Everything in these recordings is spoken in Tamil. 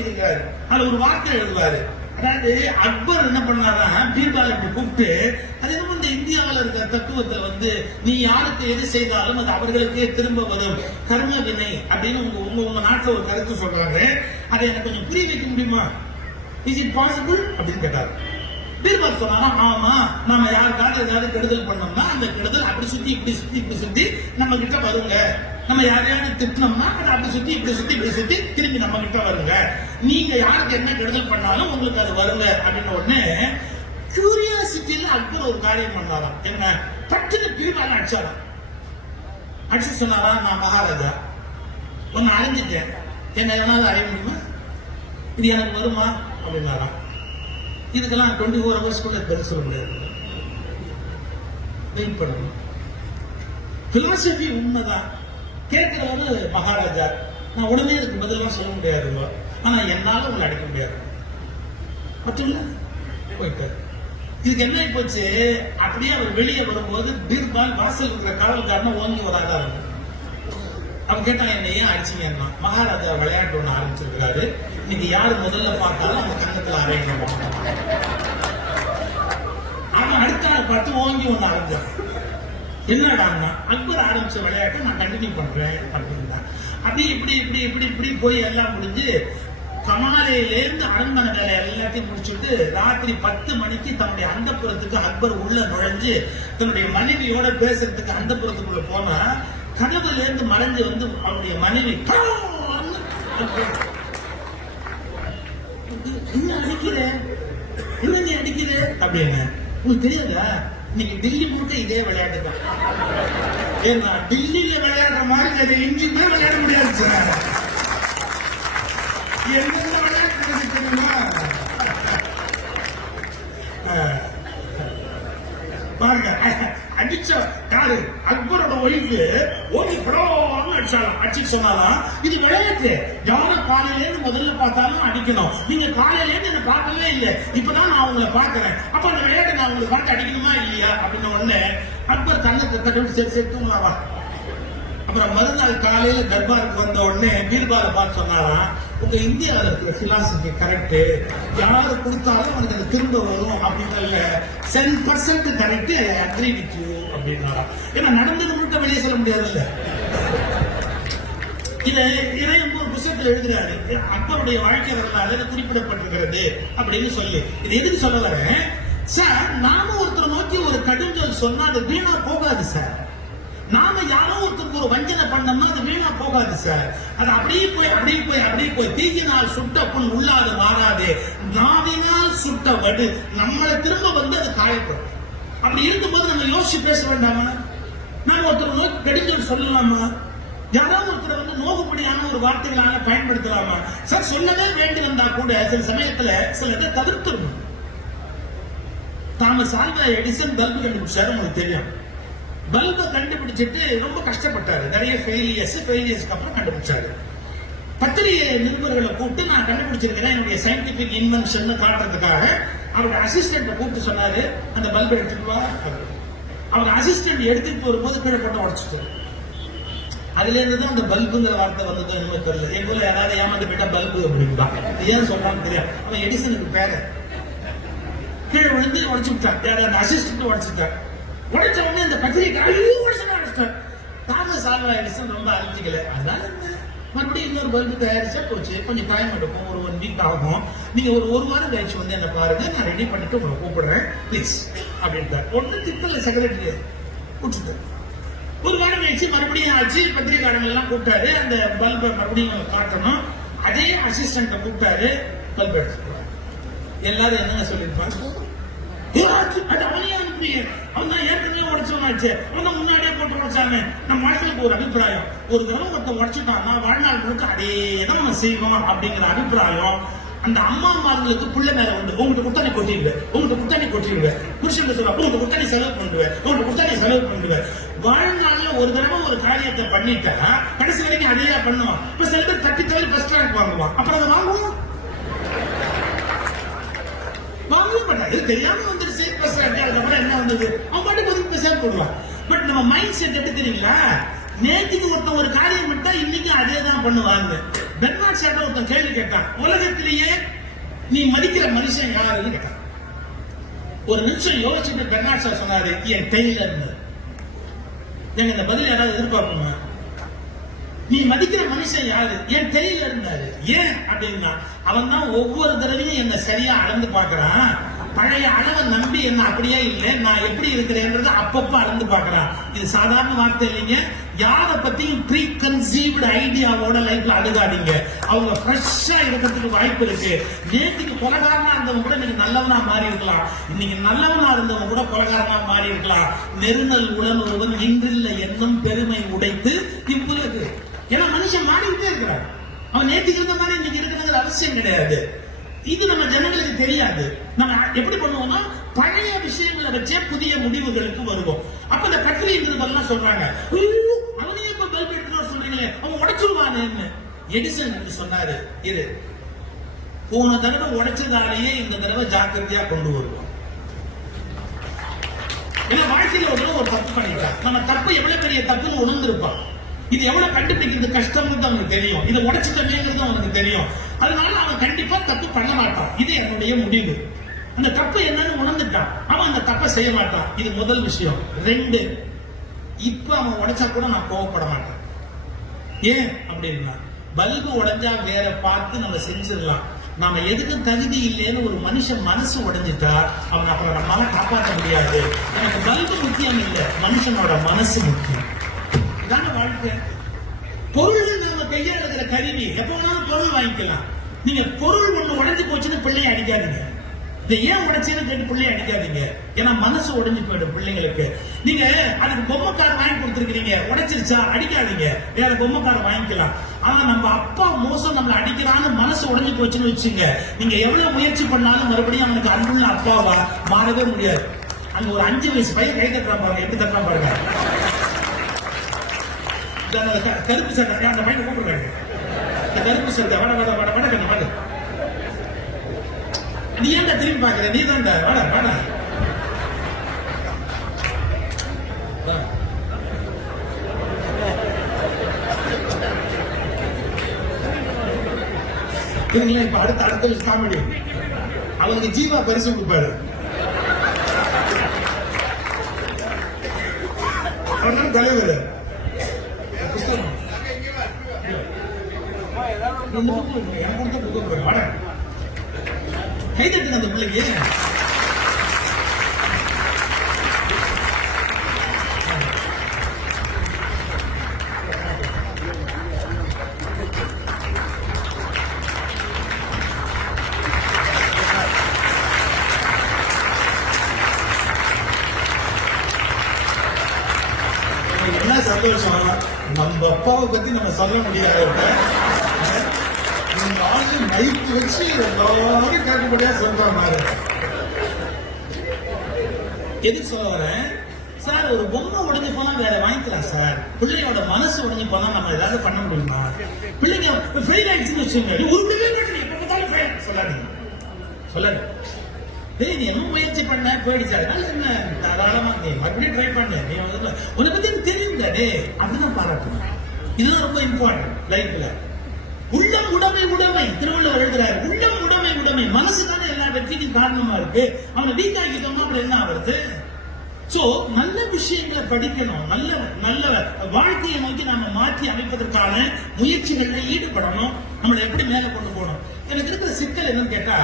எழுதுகிறாரு. அதுல ஒரு வார்த்தை எழுதுவாரு. அதாவது அக்பர் என்ன பண்ணாரா, பீர்பால் இப்படி கூப்பிட்டு, அது என்னமோ இந்த இந்தியாவில் இருக்கிற தத்துவத்தை நீ யாருக்கு எது செய்தாலும் அது அவர்களுக்கே திரும்ப வரும், கர்ம வினை அப்படின்னு உங்க நாட்டில் ஒரு கருத்து சொல்றாங்க. அதை எனக்கு கொஞ்சம் புரிய வைக்க முடியுமா, இஸ் இட் பாசிபிள் அப்படின்னு கேட்டாரு. பீர்பால் சொன்னாரா, ஆமா, நாம யாருக்காவது ஏதாவது கெடுதல் பண்ணோம்னா அந்த கெடுதல் அப்படி சுத்தி இப்படி சுத்தி நம்ம கிட்ட வருங்க. நம்ம யாரையாவது திட்டினோம்னா அதை அப்படி சுத்தி இப்படி சுத்தி திரும்பி நம்ம கிட்ட வருங்க. நீங்க யாருக்கு என்ன கெடுதல் பண்ணாலும் உங்களுக்கு அது வருங்க அப்படின்னு உடனே கியூரியாசிட்டியில அக்பர் ஒரு காரியம் பண்ணாராம். என்ன, பட்டுன்னு பீர்பால் அடிச்சாராம். அடிச்சு சொன்னாரா, நான் மகாராஜா ஒன்னு அழிஞ்சிட்டேன், என்ன எவனாவது அழிய முடியுமா, இது எனக்கு வருமா அப்படின்னாராம். இதுக்கெல்லாம் 24 ஹவர்ஸ்க்குள்ள பதில் சொல்ல முடியாது, வெயிட் பண்ணணும். பிலாசபி உண்மைதான், கேட்கிறவரு மகாராஜா, நான் உடனே இதுக்கு பதிலாம் சொல்ல முடியாது, ஆனா என்னால உங்களை அடிக்க முடியாது மட்டும் போயிட்டார். இதுக்கு என்ன போச்சு, அப்படியே அவர் வெளியே வரும்போது பீர்பால் வாசல் இருக்கிற காவல்காரனை ஓங்கி வராதா. அவன் கேட்டான், என்ன ஏன் அடிச்சீங்கன்னா, மகாராஜா விளையாட்டு ஒண்ணு ஆரம்பிச்சிருக்கிறாரு, இன்னைக்கு யாரு முதல்ல பார்த்தாலும் அவங்க கண்ணத்துல அரைக்கணும். அவன் அடுத்த நாள் பார்த்து ஓங்கி ஒண்ணு ஆரம்பிச்சான். என்னடான்னா, அக்பர் ஆரம்பிச்ச விளையாட்டை நான் கண்டினியூ பண்றேன் அப்படின்னா. அப்படியே இப்படி போய் எல்லாம் முடிஞ்சு கமாலையிலேருந்து அரண்மனை வேலை எல்லாத்தையும் முடிச்சுட்டு ராத்திரி 10 மணிக்கு தன்னுடைய அந்தப்புறத்துக்கு அக்பர் உள்ள நுழைஞ்சு தன்னுடைய மனைவியோட பேசுறதுக்கு அந்தப்புறத்துக்குள்ள போனா, கனவுல இருந்து மறைஞ்சு அவருடைய மனைவி, என்ன அடிக்கிற, என்ன நீ அடிக்கிற அப்படின்னு. உங்களுக்கு தெரியாதா, இன்னைக்கு டெல்லி முழுக்க இதே விளையாட்டு தான். ஏன்னா டெல்லியில விளையாடுற மாதிரி அதை எங்கேயுமே விளையாட முடியாது சார். எந்த விளையாட்டு தெரியுமா, பாருங்க, அடிச்ச யாரு, அக்பரோட ஒய்ஃபு ஓடி படம் அடிச்சாலும் அடிச்சு சொன்னாலும் இது விளையாட்டு. யார காலையிலேருந்து முதல்ல பார்த்தாலும் அடிக்கணும். நீங்க காலையிலேருந்து என்ன பார்க்கவே இல்லை, இப்பதான் நான் உங்களை பார்க்கிறேன், அப்ப அந்த விளையாட்டு நான் உங்களுக்கு பார்த்து அடிக்கணுமா இல்லையா அப்படின்னு உடனே அக்பர் தங்கத்தை தட்டு சரி தூங்கலாமா. அப்புறம் மறுநாள் காலையில தர்பாருக்கு வந்த உடனே பீர்பாலை பார்த்து சொன்னாராம், உங்க இந்தியாவில் இருக்கிற பிலாசபி கரெக்ட், யாரு கொடுத்தாலும் உனக்கு அது திரும்ப வரும் அப்படிங்கல 10% கரெக்ட், அக்ரி வித் யூ அப்படின்னாரா. ஏன்னா நடந்தது முழுக்க வெளியே சொல்ல முடியாதுல்ல. இதை ஒரு புத்தகத்தில் எழுதுறாரு, அக்பருடைய வாழ்க்கை வரலாறு குறிப்பிடப்பட்டிருக்கிறது அப்படின்னு சொல்லி. இது எதுக்கு சொல்ல வரேன் சார், நாம ஒருத்தர் நோக்கி ஒரு கடுஞ்சொல் சொன்னா அது வீணா போகாது சார். நாம யாரோ ஒருத்தருக்கு ஒரு வஞ்சனை பண்ணோம்னா அது வீணா போகாது சார். அது அப்படியே போய் தீயினால் சுட்ட புண் உள்ளாது மாறாது, நாவினால் சுட்ட வடு நம்மளை திரும்ப அது காயப்படும். அப்படி இருக்கும்போது நம்ம யோசிச்சு பேச வேண்டாமா, நாம ஒருத்தர் நோக்கி கடிஞ்சொல் சொல்லலாமா, யாராவது ஒருத்தர் நோகுபடியான ஒரு வார்த்தைகளால பயன்படுத்தலாமா சார். சொல்லவே வேண்டி வந்தா கூட சில சமயத்துல சில இதை தவிர்த்துடணும். தாமஸ் ஆல்வா எடிசன் பல்பு கண்டுபிடிச்சாரு, உங்களுக்கு தெரியும். பல்பை கண்டுபிடிச்சிட்டு ரொம்ப கஷ்டப்பட்டாரு, நிறைய ஃபெயிலியர்ஸ்க்கு அப்புறம் கண்டுபிடிச்சாரு. பத்திரிகை நிருபர்களை கூப்பிட்டு நான் கண்டுபிடிச்சிருக்கிறேன் என்னுடைய சயின்டிபிக் இன்வென்ஷன் காட்டுறதுக்காக அவருடைய அசிஸ்டன்ட் கூப்பிட்டு சொன்னாரு, அந்த பல்பை எடுத்துட்டு வா. அவர் அசிஸ்டன்ட் எடுத்துட்டு வரும்போது கீழே போட்டு உடச்சிட்டாரு. அதுல இருந்துதான் அந்த பல்புங்கிற வார்த்தை வந்தது என்னமோ தெரியல. எங்கூர்ல யாராவது ஏமாந்து போயிட்டா பல்பு அப்படின்னா ஏன் சொல்றான்னு தெரியும். அவன் எடிசனுக்கு பேர கீழே விழுந்து உடச்சு விட்டான், அந்த அசிஸ்டன்ட் உடச்சுட்டான். உடைச்ச உடனே அந்த பத்திரிகை உடைச்சிட்டான். தாமஸ் ஆல்வா எடிசன் ரொம்ப அழிச்சிக்கல, அதனால மறுபடியும் இன்னொரு பல்பு தயாரிச்சா போச்சு. கொஞ்சம் டைம் எடுக்கும், ஒரு 1 வீக் ஆகும். நீங்க ஒரு வாரம் கழிச்சு என்ன பாருங்க, நான் ரெடி பண்ணிட்டு உங்களை கூப்பிடுறேன் ப்ளீஸ் அப்படின்ட்டு. ஒன்னும் திட்டல செக்ரட்டரி கூப்பிட்டு. ஒரு வாரம் கழிச்சு மறுபடியும் ஆச்சு, பத்திரிகையாளர்கள் எல்லாம் கூப்பிட்டாரு, அந்த பல்பை மறுபடியும் காட்டணும். அதே அசிஸ்டன்ட கூப்பிட்டாரு, பல்ப் எடுத்துட்டு. எல்லாரும் என்னங்க சொல்லிருப்பாங்க, அவன் தான் ஏற்கனவே உடைச்சவனாச்சு, அவன் முன்னாடியே போட்டு உடைச்சாங்க. நம்ம மனசுக்கு ஒரு அபிப்பிராயம், ஒரு தடவை ஒருத்தன் உடைச்சுட்டான்னா வாழ்நாள் முழுக்க அதே தான் நம்ம செய்வோம் அப்படிங்கிற அபிப்பிராயம் அந்த அம்மாமார்களுக்கு புள்ள மேல உண்டு. உங்கள்கிட்ட குத்தானி கொட்டிடுவேன், புருஷன் சொல்ல உங்கள்கிட்ட குத்தானி செலவு பண்ணுவேன். வாழ்நாள்ல ஒரு தடவை ஒரு காரியத்தை பண்ணிட்டா கடைசி வரைக்கும் அதையா பண்ணுவான். இப்ப சில பேர் தட்டி தவிர ஃபர்ஸ்ட் ரேங்க் வாங்குவான், அப்புறம் அதை வாங்குவோம் வாங்கவே மாட்டாங்க. தெரியாம வந்துருச்சு ஃபர்ஸ்ட் ரேங்க், அதுக்கப்புறம் என்ன வந்தது அவன் பாட்டுக்கு ஒரு பெர்சென்ட் போடுவான். பட் நம்ம மைண்ட் செட் எப்படி தெரியுங்களா, நேற்றுக்கு ஒருத்தன் ஒரு காரியம் பண்ணிட்டா இன்னைக்கு அதே தான் பண்ணுவாங்க. பெர்னார்ட் ஷா ஒருத்தன் கேள்வி கேட்டான், உலகத்திலேயே நீ மதிக்கிற மனுஷன் யாருன்னு கேட்டான். ஒரு நிமிஷம் யோசிச்சுட்டு பெர்னார்ட் ஷா சொன்னாரு, என் டெய்லர். எங்க இந்த பதில் யாராவது எதிர்பார்ப்போமா? நீ மதிக்கிற மனுஷன் யாரு? என் டெய்லர் இருந்தாரு. ஏன் அப்படின்னா, அவன் தான் ஒவ்வொரு தடவையும் என்ன சரியா அளந்து பாக்குறான். பழைய அளவை நம்பி என்ன அப்படியே இல்லை, நான் எப்படி இருக்கிறேன்றது அப்பப்ப அளந்து பாக்குறான். இது சாதாரண வார்த்தை இல்லைங்க. யாரை பத்தியும் ப்ரீ கன்சீவ்டு ஐடியாவோட லைஃப்ல அழுகாதீங்க. அவங்க ஃப்ரெஷ்ஷா இருக்கிறதுக்கு வாய்ப்பு இருக்கு. நேற்றுக்கு கொலகாரனா இருந்தவங்க கூட இன்னைக்கு நல்லவனா மாறி இருக்கலாம். இன்னைக்கு நல்லவனா இருந்தவங்க கூட கொலகாரனா மாறி இருக்கலாம். நெருநல் உடன் ஒருவன் இன்றில்ல என்னும் பெருமை உடைத்து இவ்வுலகு. ஏன்னா மனுஷன் மாறிக்கிட்டே இருக்கிறான். அவன் நேற்றுக்கு இருந்த மாதிரி இன்னைக்கு இருக்கிறது அவசியம் கிடையாது. இது நம்ம ஜனங்களுக்கு தெரியாது. நம்ம எப்படி பண்ணுவோம்னா, பழைய விஷயங்களை வச்சே புதிய முடிவுகளுக்கு வருவோம். அப்ப இந்த கட்ரி நிருபர்லாம் சொல்றாங்க, அவனையே இப்ப பல்ப் எடுத்து சொல்றீங்களே, அவன் உடைச்சிருவானு. எடிசன் என்று சொன்னாரு, இரு, போன தடவை உடைச்சதாலேயே இந்த தடவை ஜாக்கிரதையா கொண்டு வருவோம். ஏன்னா வாழ்க்கையில ஒரு தப்பு பண்ணிட்டான். நம்ம தப்பு எவ்வளவு பெரிய தப்புன்னு உணர்ந்திருப்பான். இது எவ்வளவு கண்டுபிடிக்கிறது கஷ்டம்னு அவனுக்கு தெரியும். இதை உடைச்சிட்டமேங்கிறது அவனுக்கு தெரியும். அதனால அவன் கண்டிப்பா தப்பு பண்ண மாட்டான். இது என்னுடைய முடிவு. அந்த தப்பு என்னன்னு உணர்ந்துட்டான், அவன் அந்த தப்பை செய்ய மாட்டான். இது முதல் விஷயம். 2, இப்ப அவன் உடைச்சா கூட நான் கோவப்பட மாட்டேன். ஏன் அப்படின்னா, பல்பு உடைஞ்சா வேற பார்த்து நம்ம செஞ்சிடலாம். நாம எதுக்கும் தகுதி இல்லைன்னு ஒரு மனுஷன் மனசு உடைஞ்சிட்டா அவன் அப்புறம் நம்மளால காப்பாற்ற முடியாது. எனக்கு பல்பு முக்கியம் இல்லை, மனுஷனோட மனசு முக்கியம். இதான வாழ்க்கை. பொருள்கள் நம்ம கையாளுகிற கருவி. எப்ப வேணாலும் பொருள் வாங்கிக்கலாம். நீங்க பொருள் ஒண்ணு உடைஞ்சு போச்சுன்னு பிள்ளைய அடிக்காதீங்க. இதை ஏன் உடைச்சேன்னு கேட்டு பிள்ளைய அடிக்காதீங்க. ஏன்னா மனசு உடைஞ்சு போயிடும் பிள்ளைங்களுக்கு. நீங்க அதுக்கு பொம்மைக்கார் வாங்கி கொடுத்துருக்கீங்க, உடைச்சிருச்சா, அடிக்காதீங்க, வேற பொம்மைக்கார வாங்கிக்கலாம். ஆனா நம்ம அப்பா மோசம் நம்மளை அடிக்கிறான்னு மனசு உடைஞ்சு போச்சுன்னு வச்சுங்க, நீங்க எவ்வளவு முயற்சி பண்ணாலும் மறுபடியும் அவனுக்கு அன்புள்ள அப்பாவா மாறவே முடியாது. அங்க ஒரு 5 வயசு பையன் கை தட்டுறான் பாருங்க, எப்படி தட்டுறான் பாருங்க. கருப்பு சட்டை அந்த பையனை கூப்பிடுறாங்க. கருப்பு சட்டை வட வட வட வட கண்ண வட. நீ ஏன்டா திரும்பி பாக்குற? நீ தான்டா, வாடா வாடா. இப்ப அடுத்த காமெடி. அவனுக்கு ஜீவா பரிசு கொடுப்பாரு. அவர்தான் தலைவர். கை தட்டு அந்த பிள்ளைக்கு. என்ன சந்தோஷம், நம்ம அப்பாவை பத்தி நம்ம சொல்ல முடியாது. மைக்கு வச்சு எல்லாரும் கேட்கப்படியா சொல்ற மாதிரி. எதுக்கு சொல்ல வரேன் சார்? ஒரு பொம்மை உடைஞ்சு போனா வேற வாங்கிக்கலாம் சார். பிள்ளையோட மனசு உடைஞ்சு போனா நம்ம ஏதாவது பண்ண முடியுமா? பிள்ளைங்க ஃபெயில் ஆயிடுச்சுன்னு வச்சுங்க, சொல்லாதீங்க சொல்லாது. நீ என்ன முயற்சி பண்ண போயிடுச்சு, அதனால என்ன தாராளமா நீ மறுபடியும் ட்ரை பண்ண. நீ உன்னை பத்தி தெரியுங்க, அதுதான் பாராட்டணும். இதுதான் ரொம்ப இம்பார்ட்டன்ட் லைஃப்ல. உள்ளம் உடைமை உடைமை திருவள்ளுவர் எழுதுறாரு. உள்ளம் உடைமை உடைமை. மனசு தானே எல்லா வெற்றிக்கும் காரணமா இருக்கு. அவனை வீக் ஆகிட்டோம்னா அப்படி என்ன ஆகுது? சோ நல்ல விஷயங்களை படிக்கணும். நல்ல நல்ல வாழ்க்கையை நோக்கி நாம மாற்றி அமைப்பதற்கான முயற்சிகள்ல ஈடுபடணும். நம்மளை எப்படி மேல கொண்டு போகணும். எனக்கு இருக்கிற சிக்கல் என்னன்னு கேட்டா,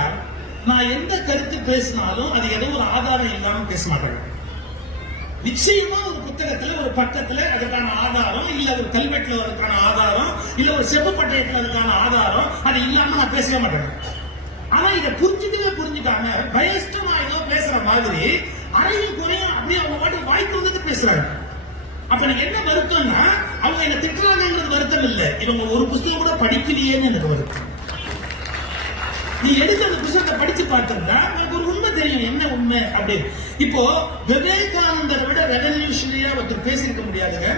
நான் எந்த கருத்து பேசினாலும் அது ஏதோ ஒரு ஆதாரம் இல்லாம பேச மாட்டேன். நிச்சயமா ஒரு புத்தகத்துல ஒரு பக்கத்துல அதுக்கான ஆதாரம், இல்ல ஒரு கல்வெட்டுல அதுக்கான ஆதாரம், இல்ல ஒரு செப்பு பட்டயத்துல அதுக்கான ஆதாரம், அது இல்லாம நான் பேசவே மாட்டேன். ஆனா இதை புரிஞ்சுக்காம பயஸ்டமா ஏதோ பேசுற மாதிரி அறையும் குறையும் அப்படியே அவங்க பாட்டு வாய்ப்பு வந்து பேசுறாங்க. அப்ப எனக்கு என்ன வருத்தம்னா, அவங்க என்ன திட்டுறாங்கன்றது வருத்தம் இல்ல, இவங்க ஒரு புத்தகம் கூட படிக்கலையேன்னு எனக்கு வருத்தம். நீ எடுத்து அந்த புத்தகத்தை படிச்சு பார்த்தா எனக்கு ஒரு உண்மை தெரியும், என்ன உண்மை அப்படின்னு. இப்போ விவேகானந்தரை விட ரெவல்யூஷனரியா ஒருத்தர் பேசியிருக்க முடியாதுங்க.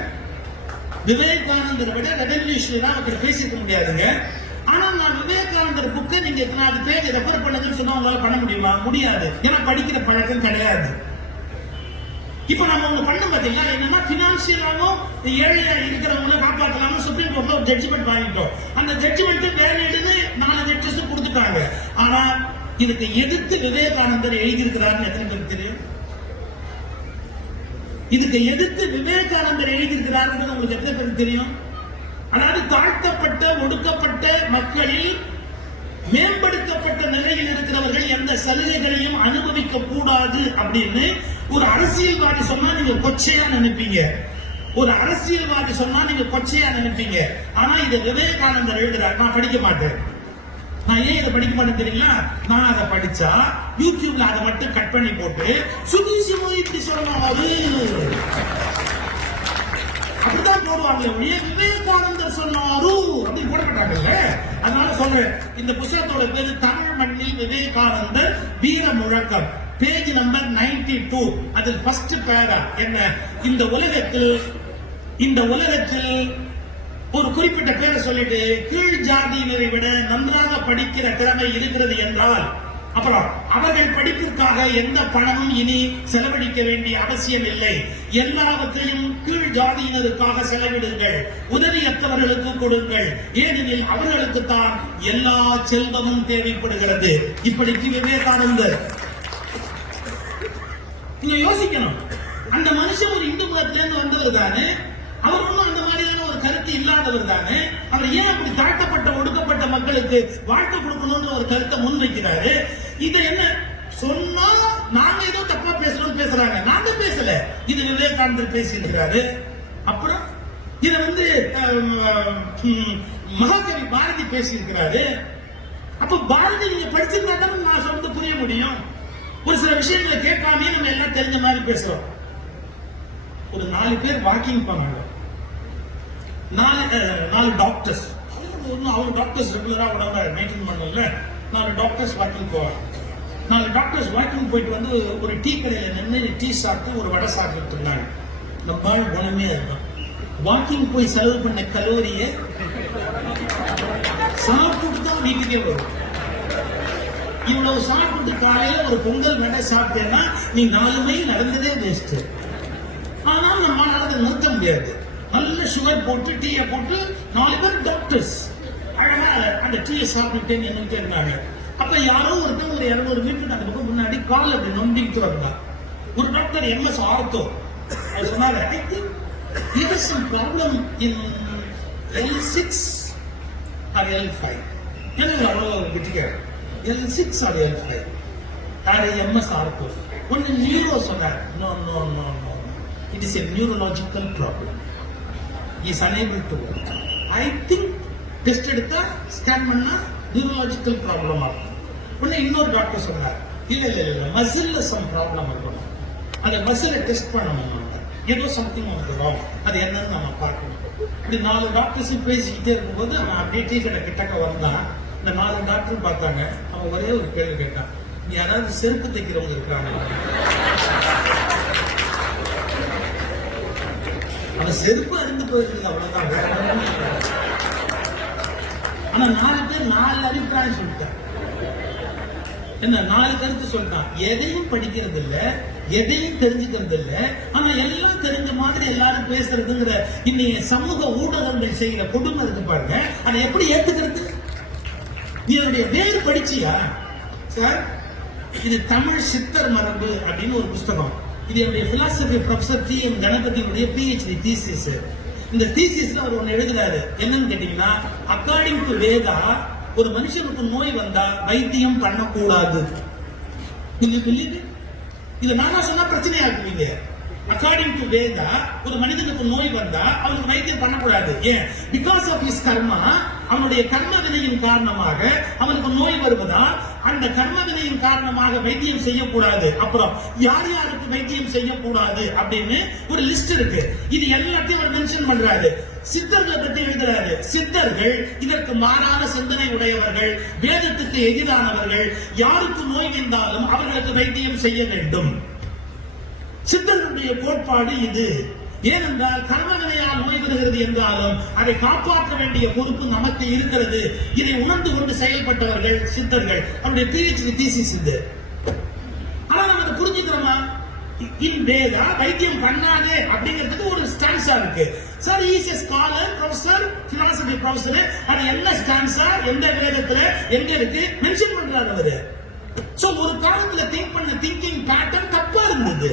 விவேகானந்தரை விட ரெவல்யூஷனரியா ஒருத்தர் பேசியிருக்க முடியாதுங்க. ஆனா நான் விவேகானந்தர் புக்கை நீங்க 4 பேஜ் ரெஃபர் பண்ணுங்கன்னு சொன்னா உங்களால பண்ண முடியுமா? முடியாது. ஏன்னா படிக்கிற பழக்கம் கிடையாது. இப்ப நம்ம ஒண்ணு பண்ண பாத்தீங்களா, என்னன்னா பினான்சியலாவும் ஏழையா இருக்கிறவங்களை காப்பாற்றலாம்னு சுப்ரீம் கோர்ட்ல ஒரு ஜட்ஜ்மெண்ட் வாங்கிட்டோம். அந்த ஜட்ஜ்மெண்ட் வேலையிடுன்னு 4 ஜட்ஜஸ் கொடுத்துட்டாங்க. ஆனா இதுக்கு எதிர்த்து விவேகானந்தர் எழுதியிருக்கிறாருன்னு எத்தனை பேருக்கு தெரியும்? இதுக்கு எதிர்த்து விவேகானந்தர் எழுதியிருக்கிறாருன்றது உங்களுக்கு எத்தனை பேருக்கு தெரியும்? அதாவது தாழ்த்தப்பட்ட ஒடுக்கப்பட்ட மக்களில் மேம்படுத்தப்பட்ட நிலையில் இருக்கிறவர்கள் எந்த சலுகைகளையும் அனுபவிக்க கூடாது அப்படின்னு ஒரு அரசியல்வாதி சொன்னா நீங்க கொச்சையா நினைப்பீங்க. ஒரு அரசியல்வாதி சொன்னா நீங்க கொச்சையா நினைப்பீங்க. ஆனா இதை விவேகானந்தர் எழுதுறாரு. நான் படிக்க மாட்டேன். நான் ஏன் இதை படிக்க மாட்டேன் தெரியுங்களா? நான் அதை படிச்சா யூடியூப்ல அதை மட்டும் கட் பண்ணி போட்டு சுதீஷ் இப்படி சொன்னாரு அப்படிதான் போடுவாங்க. விவேகானந்தர் சொன்னாரு அப்படி போட மாட்டாங்கல்ல. அதனால சொல்றேன், இந்த புத்தகத்தோட பேரு தமிழ் மண்ணில் விவேகானந்தர் வீர முழக்கம், பேஜ் நம்பர் 92. அதில் ஃபர்ஸ்ட் பேரா என்ன? இந்த உலகத்தில் ஒரு குறிப்பிட்ட பேரை சொல்லிட்டு கீழ் ஜாதியினரை விட நன்றாக படிக்கிற திறமை இருக்கிறது என்றால் அப்புறம் அவர்கள் படிப்பிற்காக எந்த பணமும் இனி செலவழிக்க வேண்டிய அவசியம் இல்லை. எல்லாவற்றையும் கீழ் ஜாதியினருக்காக செலவிடுங்கள், உதவியற்றவர்களுக்கு கொடுங்கள், ஏனெனில் அவர்களுக்கு தான் எல்லா செல்வமும் தேவைப்படுகிறது. இப்படிக்கு விவேகானந்தர். நீங்க யோசிக்கணும், அந்த மனுஷன் ஒரு இந்து மதத்திலிருந்து வந்தவர் தானே, அவர் ஒன்றும் அந்த மாதிரியான ஒரு கருத்து இல்லாதவர் தானே. அவர் ஏன் அப்படி தாழ்த்தப்பட்ட ஒடுக்கப்பட்ட மக்களுக்கு வாழ்க்கை கொடுக்கணும்னு ஒரு கருத்தை முன்வைக்கிறாரு? இதை என்ன சொன்னா நாங்க ஏதோ தப்பா பேசணும்னு பேசுறாங்க. நாங்க பேசல, இது விவேகானந்தர் பேசியிருக்கிறாரு. அப்புறம் இதை மகாகவி பாரதி பேசியிருக்கிறாரு. அப்ப பாரதி நீங்க படிச்சிருந்தா தான் நான் சொல்றது புரிய முடியும். ஒரு சில விஷயங்களை கேட்காமே நம்ம எல்லாம் தெரிஞ்ச மாதிரி பேசுறோம். ஒரு 4 பேர் வாக்கிங் போனாங்க. 4 டாக்டர்ஸ். அவங்க டாக்டர்ஸ் ரெகுலரா உடம்ப மெயின்டைன் பண்ணல. 4 டாக்டர்ஸ் வாக்கிங் போவாங்க. 4 டாக்டர்ஸ் வாக்கிங் போயிட்டு ஒரு டீ கடையில நின்று டீ சாப்பிட்டு ஒரு வடை சாப்பிட்டு இருந்தாங்க. நம்ம குணமே இருக்கும். வாக்கிங் போய் செலவு பண்ண கலோரியை சாப்பிட்டு தான் வீட்டுக்கே வரும். இவ்வளவு சாப்பிட்டு காலையில ஒரு பொங்கல் வடை சாப்பிட்டேன்னா நீ 4 மைல் நடந்ததே வேஸ்ட். ஆனால் நம்மளால அதை நிறுத்த முடியாது. நல்ல சுகர் போட்டு டீயை போட்டு 4 பேர் டாக்டர்ஸ் அழகா அந்த டீயை சாப்பிட்டுட்டே நின்றுட்டே இருந்தாங்க. அப்ப யாரோ ஒருத்தர் ஒரு 200 மீட்டர் அந்த பக்கம் முன்னாடி கால் அப்படி நொண்டிட்டு வந்தாங்க. ஒரு டாக்டர் MS ஆர்த்தோ சொன்னாங்க, I think there is some problem in L6 or L5. என்ன அவ்வளோ விட்டுக்காரு, L6 or L5 அது MS ஆர்த்தோ. ஒன்னு நியூரோ சொன்னார். No no no no, it is a neurological problem. He is unable to work. I think test எடுத்தா ஸ்கேன் பண்ணா நியூரலாஜிக்கல் ப்ராப்ளம் ஆகும். உடனே இன்னொரு டாக்டர் சொன்னார், இல்ல மசில்ல சம் ப்ராப்ளம் இருக்கும், அந்த மசிலை டெஸ்ட் பண்ணணும், ஏதோ சம்திங் வந்து ராங், அது என்னன்னு நம்ம பார்க்கணும். இப்படி 4 டாக்டர்ஸும் பேசிக்கிட்டே இருக்கும்போது அவன் அப்படியே டீ கடை கிட்டக்க வந்தான். இந்த 4 டாக்டரும் பார்த்தாங்க. அவன் ஒரே ஒரு கேள்வி கேட்டான், யாராவது செருப்பு தைக்கிறவங்க இருக்காங்க? அவன் செருப்பு அறிந்து போயிருக்கு, அவ்வளவுதான். ஆனா 4 பேர் 4 அபிப்பிராயம் சொல்லிட்டான். என்ன 4 கருத்து சொல்லிட்டான். எதையும் படிக்கிறது இல்ல, எதையும் தெரிஞ்சுக்கிறது இல்ல, ஆனா எல்லாம் தெரிஞ்ச மாதிரி எல்லாரும் பேசுறதுங்கிற இன்னைக்கு சமூக ஊடகங்கள் செய்கிற கொடுமை இருக்கு பாருங்க. அதை எப்படி ஏத்துக்கிறது? நீ என்னுடைய வேறு படிச்சியா சார்? இது தமிழ் சித்தர் மரபு அப்படின்னு ஒரு புஸ்தகம். இது என்னுடைய பிலாசபி ப்ரொஃபசர் டி எம் கணபதியுடைய PhD தீசிஸ். இந்த தீசிஸ்ல அவர் ஒன்னு எழுதுறாரு. என்னன்னு கேட்டீங்கன்னா, அக்கார்டிங் டு வேதா ஒரு மனுஷனுக்கு நோய் வந்தா வைத்தியம் பண்ணக்கூடாது. இது நானா சொன்னா பிரச்சனை ஆகுவீங்க. அக்கார்டிங் டு வேதா ஒரு மனிதனுக்கு நோய் வந்தா அவனுக்கு வைத்தியம் பண்ணக்கூடாது. ஏன்? பிகாஸ் ஆஃப் ஹிஸ் கர்மா. அவனுடைய கர்ம வினையின் காரணமாக அவனுக்கு நோய் வருவதால் அந்த கர்ம வினையின் காரணமாக வைத்தியம் செய்யக்கூடாது. அப்புறம் யார் யாருக்கு வைத்தியம் செய்யக்கூடாது அப்படின்னு ஒரு லிஸ்ட் இருக்கு. இது எல்லாத்தையும் அவர் மென்ஷன் பண்றாரு. சித்தர்களை பற்றி எழுதுறாரு. சித்தர்கள் இதற்கு மாறான சிந்தனை உடையவர்கள், வேதத்துக்கு எதிரானவர்கள். யாருக்கு நோய் வந்தாலும் அவர்களுக்கு வைத்தியம் செய்ய வேண்டும். சித்தர்களுடைய கோட்பாடு இது. ஏனென்றால் கர்மவினையால் நோய் வருகிறது என்றாலும் அதை காப்பாற்ற வேண்டிய பொறுப்பு நமக்கு இருக்கிறது. இதை உணர்ந்து கொண்டு செயல்பட்டவர்கள் சித்தர்கள். அவருடைய PhD தீசிஸ் இது. ஆனா நம்ம அதை புரிஞ்சுக்கிறோமா? இன் வேதா வைத்தியம் பண்ணாதே அப்படிங்கிறதுக்கு ஒரு ஸ்டான்ஸா இருக்கு. Sir is a scholar, professor, philosophy professor. அது என்ன ஸ்டான்ஸா, எந்த வேதத்துல எங்க இருக்கு மென்ஷன் பண்றாரு அவரு. சோ ஒரு காலத்துல திங்க் பண்ண திங்கிங் பேட்டர்ன் தப்பா இருந்தது.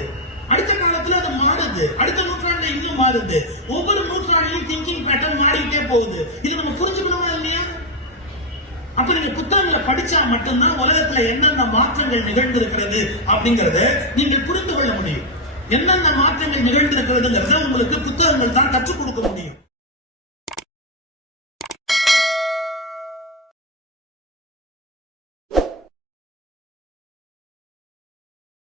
அடுத்த காலத்துல அது மாறுது, அடுத்த நூற்றாண்டுல இன்னும் மாறுது. ஒவ்வொரு நூற்றாண்டிலும் திங்கிங் பேட்டர்ன் மாறிக்கிட்டே போகுது. இது நம்ம புரிஞ்சுக்கணுமா இல்லையா? அப்ப நீங்க புத்தகங்களை படிச்சா மட்டும்தான் உலகத்துல என்னென்ன மாற்றங்கள் நிகழ்ந்திருக்கிறது அப்படிங்கறத நீங்கள் புரிந்து கொள்ள முடியும். என்னென்ன மாற்றங்கள் நிகழ்ந்திருக்கிறதுங்கிறத உங்களுக்கு புத்தகங்கள் தான் கற்றுக் கொடுக்க முடியும்.